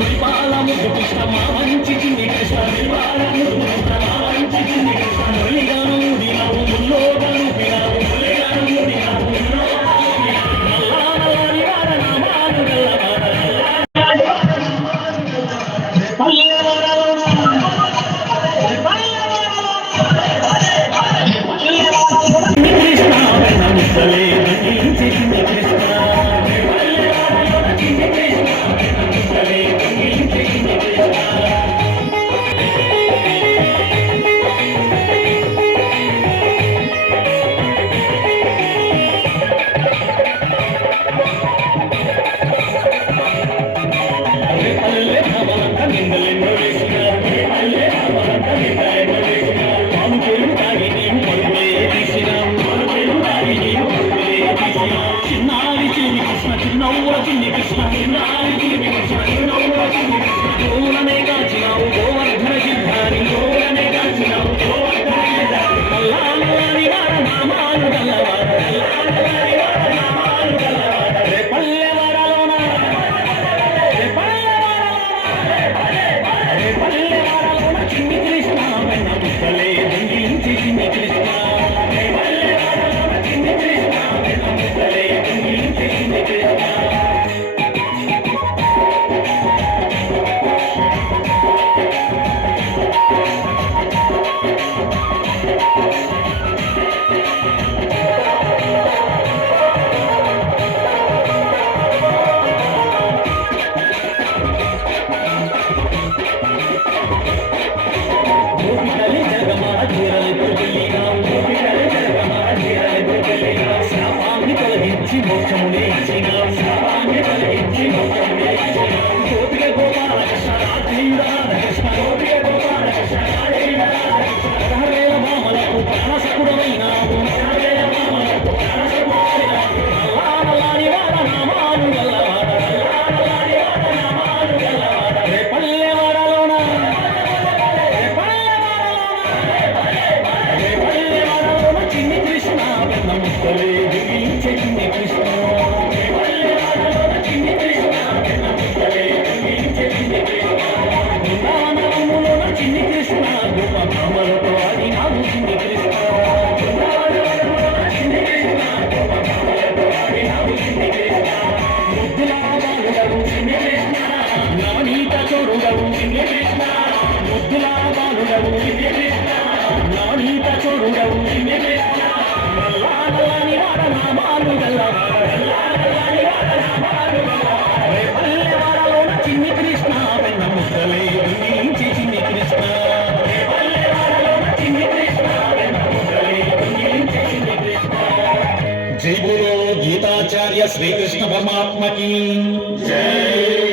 మురిపాల ముద్దు కృష్ణ మా మంచి చిన్ని కృష్ణ మురిపాల ముద్దు కృష్ణ మా మంచి చిన్ని కృష్ణ మురళిగాను ఊడినావు ముల్లోగాను పినావు మురళిగాను ఊడినావు ముల్లోగాను పినావు నల్లా నల్లాని వాడ నామాలు గల్లవాడ కృష్ణ వెన్న ముద్దలే దండించి చిన్ని కృష్ణ చిన్నారి చిన్ని కృష్ణ చిన్నవ్వ చిన్ని కృష్ణ చిన్నారి చిన్ని కృష్ణ చిన్నవ్వ చిన్ని కృష్ణ గోవులనే కాచినావు గోవర్ధన గిరిధారి గోవులనే కాచినావు గోవర్ధన గిరిధారి నల్లా నల్లాని వాడ నామాలు గల్లవాడ నల్లా నల్లాని వాడ నామాలు గల్లవాడ రే పల్లెవాడలోన రే పల్లెవాడలోన చిన్ని కృష్ణ వెన్న ముద్దలే దండించి చిన్ని కృష్ణ రే పల్లెవాడలోన చిన్ని కృష్ణ వెన్న ముద్దలే దండించి చిన్ని కృష్ణ గోపికలి జగమా జీరలకు వెళ్ళినావు గోపికలి జగమా జీరలకు వెళ్ళినావు శాపాన్ని తొలగించి మోక్షమునే ఇచ్చినావు శాపాన్ని తొలగించి మోక్షమునే ఇచ్చినావు గోపిక గోపాల కృష్ణ రాధేయుడా కృష్ణ గోపిక గోపాల కృష్ణ రాధేయుడా హరేల మామలకు ప్రాణసకుడమైనావు హరేల మామలకు ప్రాణసకుడమైనావు నల్లా నల్లాని వాడ నామాలు గల్లవాడ నల్లా నల్లాని వాడ నామాలు గల్లవాడ రే పల్లెవాడలోన చిన్ని కృష్ణ వెన్న ముద్దలే దిగించే చిన్ని కృష్ణ చిన్ని కృష్ణ వెన్న ముద్దలే దిగించే చిన్ని కృష్ణ బృందావనములోన చిన్ని కృష్ణ గోప భామలతో ఆడినావు చిన్ని కృష్ణ బృందావనములోన చిన్ని కృష్ణ గోప భామలతో ఆడినావు చిన్ని కృష్ణ ముద్దులా బాలుడవు చిన్ని కృష్ణ నవనీత చోరుడవు చిన్ని కృష్ణ ముద్దులా బాలుడవు చిన్ని కృష్ణ నవనీత చోరుడవు చిన్ని కృష్ణ నల్లా నల్లాని వాడ నామాలు గల్లవాడ నల్లా నల్లాని వాడ నామాలు గల్లవాడ రే పల్లెవాడలోన చిన్ని కృష్ణ వెన్న ముద్దలే దండించి చిన్ని కృష్ణ రే పల్లెవాడలోన చిన్ని కృష్ణ వెన్న ముద్దలే దండించి చిన్ని కృష్ణ జై గురు గీతాచార్య శ్రీకృష్ణ పరమాత్మకి జై.